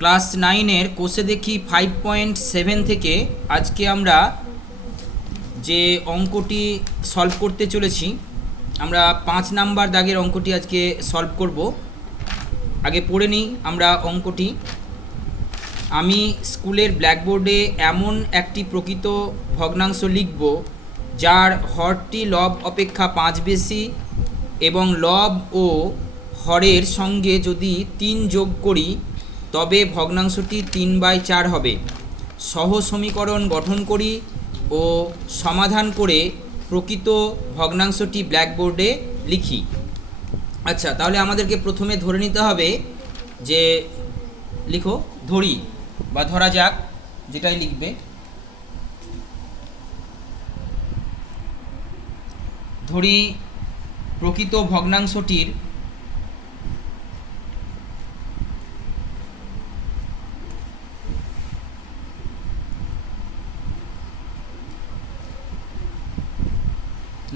Class 9-এর কোষে দেখি 5.7 থেকে আজকে আমরা যে অঙ্কটি সলভ করতে চলেছি, আমরা 5 নাম্বার দাগের অঙ্কটি আজকে সলভ করব। আগে পড়ে নিই আমরা অঙ্কটি। আমি স্কুলের ব্ল্যাকবোর্ডে এমন একটি প্রকৃত ভগ্নাংশ লিখব যার হরটি লব অপেক্ষা 5 বেশি এবং লব ও হরের সঙ্গে যদি 3 যোগ করি তবে ভগ্নাংশটি 3/4 হবে। সহ সমীকরণ গঠন করি ও সমাধান করে প্রকৃত ভগ্নাংশটি ব্ল্যাকবোর্ডে লিখি। আচ্ছা, তাহলে আমাদেরকে প্রথমে ধরে নিতে হবে যে লিখো, ধরি বা ধরা যাক, যেটাই লিখবে। ধরি প্রকৃত ভগ্নাংশটির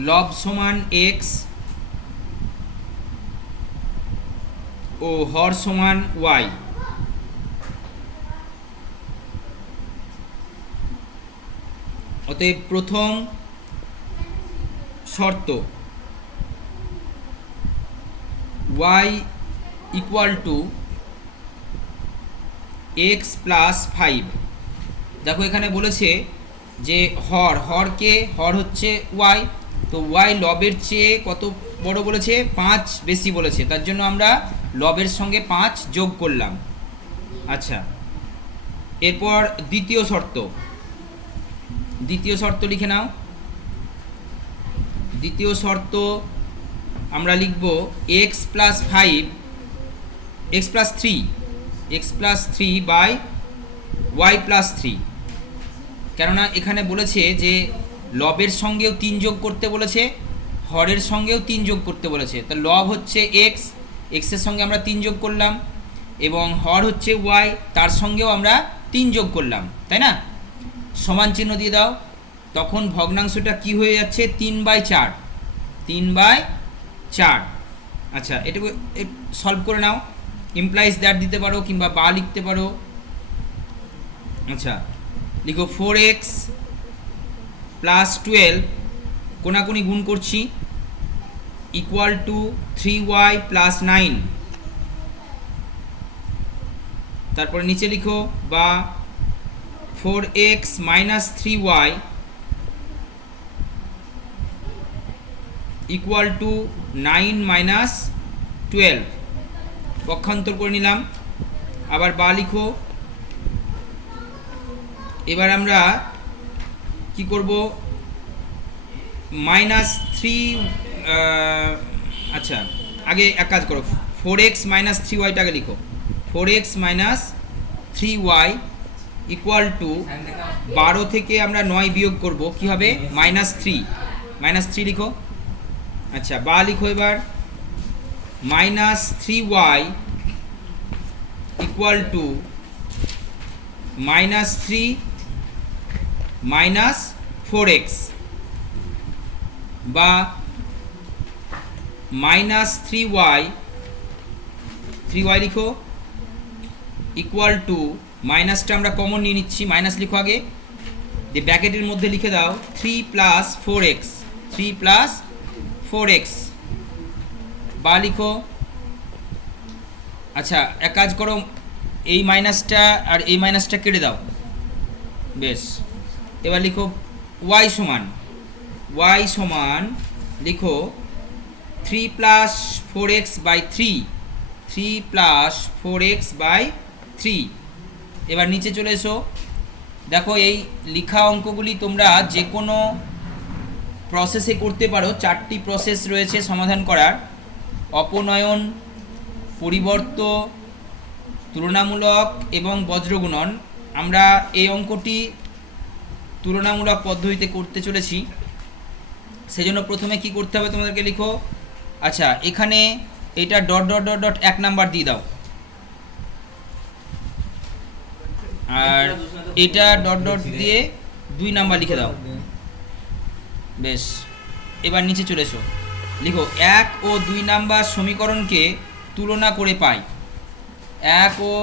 লব সমান x ও হর সমান y। অতএব প্রথম শর্ত y equal to x plus 5। দেখো এখানে বলেছে যে হর হচ্ছে y, তো y লবের চেয়ে কত বড় বলেছে? 5 বেশি বলেছে, তার জন্য আমরা লবের সঙ্গে 5 যোগ করলাম। আচ্ছা, এরপর দ্বিতীয় শর্ত লিখে নাও। দ্বিতীয় শর্ত আমরা লিখব x plus 3 by y plus 3। কেননা এখানে বলেছে যে লবের সঙ্গেও 3 যোগ করতে বলেছে, হরের সঙ্গেও 3 যোগ করতে বলেছে। তো লব হচ্ছে x এর সঙ্গে আমরা 3 যোগ করলাম, এবং হর হচ্ছে y, তার সঙ্গেও আমরা 3 যোগ করলাম, তাই না? সমান চিহ্ন দিয়ে দাও, তখন ভগ্নাংশটা কি হয়ে যাচ্ছে? 3/4। আচ্ছা, এটুকু সলভ করে নাও। ইমপ্লাইজ দ্যাট দিতে পারো কিংবা বা লিখতে পারো। আচ্ছা, লিখো 4x প্লাস 12 কোনাকুনি গুণ করছি ইকুয়াল টু 3y প্লাস 9। তারপরে নিচে লিখো বা 4x minus 3y equal to 9 minus 12। পক্ষান্তর করে নিলাম। আবার বা লিখো। এবার আমরা কি করব? -3। আচ্ছা, আগে এক কাজ করো, 4x মাইনাস 3yটাকে লিখো। 4x minus 3y equal to 12 থেকে আমরা 9 বিয়োগ করব, কি হবে? -3 লিখো। আচ্ছা, বা লিখো এবার। -3y equal to -3 minus 4x, বা -3y লিখো ইকুয়াল টু, মাইনাসটা আমরা কমন নিয়ে নিচ্ছি, মাইনাস লিখো আগে, যে ব্র্যাকেটের মধ্যে লিখে দাও 3 প্লাস 4x, বা লিখো। আচ্ছা, এক কাজ করো, এই মাইনাসটা আর এই মাইনাসটা কেটে দাও। বেশ, এবার লিখো y সমান লিখো 3 প্লাস 4x বাই 3। এবার নিচে চলে এসো। দেখো, এই লেখা অঙ্কগুলি তোমরা যে কোনো প্রসেসে করতে পারো। 4টি প্রসেস রয়েছে সমাধান করার: অপনয়ন, পরিবর্ত, তুলনামূলক এবং বজ্রগুণন। আমরা এই অঙ্কটি তুলনামূলক পদ্ধতিতে করতে চলেছি, সেজন্য প্রথমে কি করতে হবে তোমাদেরকে লিখো। আচ্ছা, এখানে এটা ... 1 নাম্বার দিয়ে দাও, আর এটা ... দিয়ে 2 নাম্বার লিখে দাও। বেশ, এবার নিচে চলে এসো। লিখো 1 ও 2 নাম্বার সমীকরণকে তুলনা করে পাই। 1 ও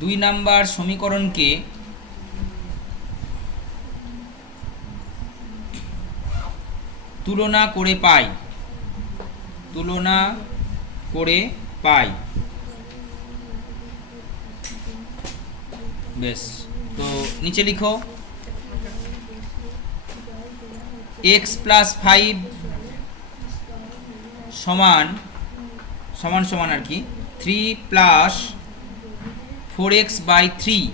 2 নাম্বার সমীকরণকে তুলনা করে পাই, তুলনা করে পাই। বেশ, তো নিচে লিখো x প্লাস 5 সমান সমান সমান আর কি 3 plus 4x by 3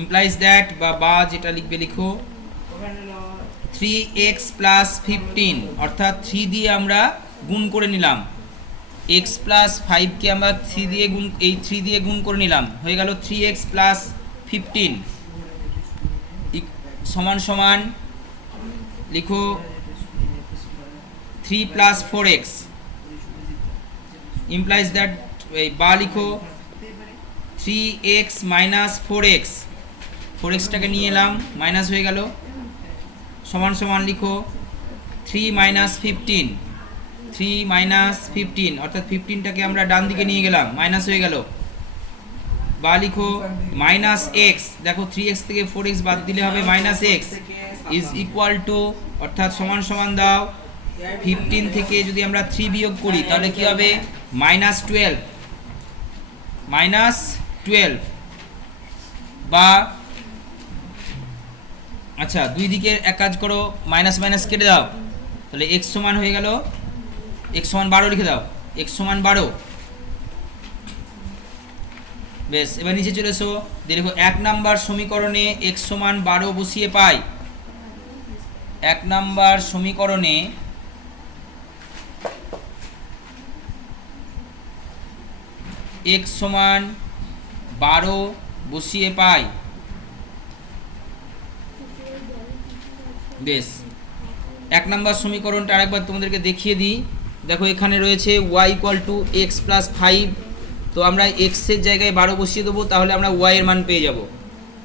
implies that বা যেটা লিখবে লিখো 3x প্লাস 15 অর্থাৎ 3 দিয়ে আমরা গুণ করে নিলাম, x প্লাস 5 কে আমরা 3 দিয়ে গুণ, এই 3 দিয়ে গুণ করে নিলাম, হয়ে গেল 3x প্লাস 15 সমান সমান লিখো 3 প্লাস 4x implies that বা লিখো 3x মাইনাস 4x, 4xটাকে নিয়ে এলাম মাইনাস হয়ে গেল, সমান সমান লিখো 3 মাইনাস 15, 3 মাইনাস 15 অর্থাৎ 15টাকে আমরা ডান দিকে নিয়ে গেলাম মাইনাস হয়ে গেল, বা লিখো মাইনাস এক্স, দেখো 3x থেকে 4x বাদ দিলে হবে minus x is equal to অর্থাৎ সমান সমান দাও 15 থেকে যদি আমরা 3 বিয়োগ করি তাহলে কি হবে মাইনাস 12, মাইনাস 12 বা আচ্ছা দুই দিকের এক কাজ করো মাইনাস মাইনাস কেটে দাও, তাহলে x সমান হয়ে গেল x সমান 12 লিখে দাও, x সমান 12। বেশ, এবার নিচে চলে এসো, দেখো 1 নাম্বার সমীকরণে x সমান 12 বসিয়ে পাই, 1 নাম্বার সমীকরণে x সমান 12 বসিয়ে পাই। বেশ, 1 নাম্বার সমীকরণটা আরেকবার তোমাদেরকে দেখিয়ে দিই, দেখো এখানে রয়েছে y equal to x plus 5, তো আমরা x এর জায়গায় 12 বসিয়ে দেবো, তাহলে আমরা y এর মান পেয়ে যাব।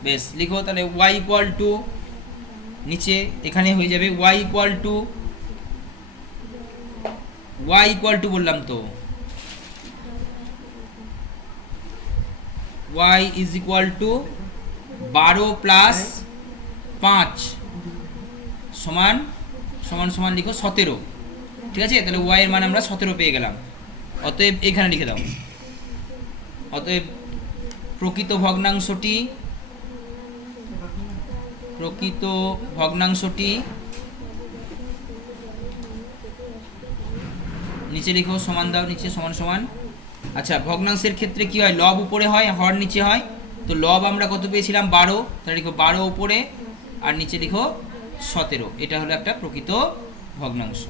বেশ, লিখো তাহলে y ইকুয়াল টু নিচে এখানে হয়ে যাবে y ইকুয়াল টু বললাম তো y is equal to 12 plus 5 সমান সমান সমান লিখো 17, ঠিক আছে? তাহলে y এর মান আমরা 17 পেয়ে গেলাম। অতএব এখানে লিখে দাও, অতএব প্রকৃত ভগ্নাংশটি নিচে লিখো, সমান দাও নিচে সমান সমান। আচ্ছা, ভগ্নাংশের ক্ষেত্রে কি হয়, লব উপরে হয় হর নিচে হয়, তো লব আমরা কত পেয়েছিলাম 12, তাহলে লিখো 12 উপরে আর নিচে লিখো 17, এটা হলো একটা প্রকৃত ভগ্নাংশ।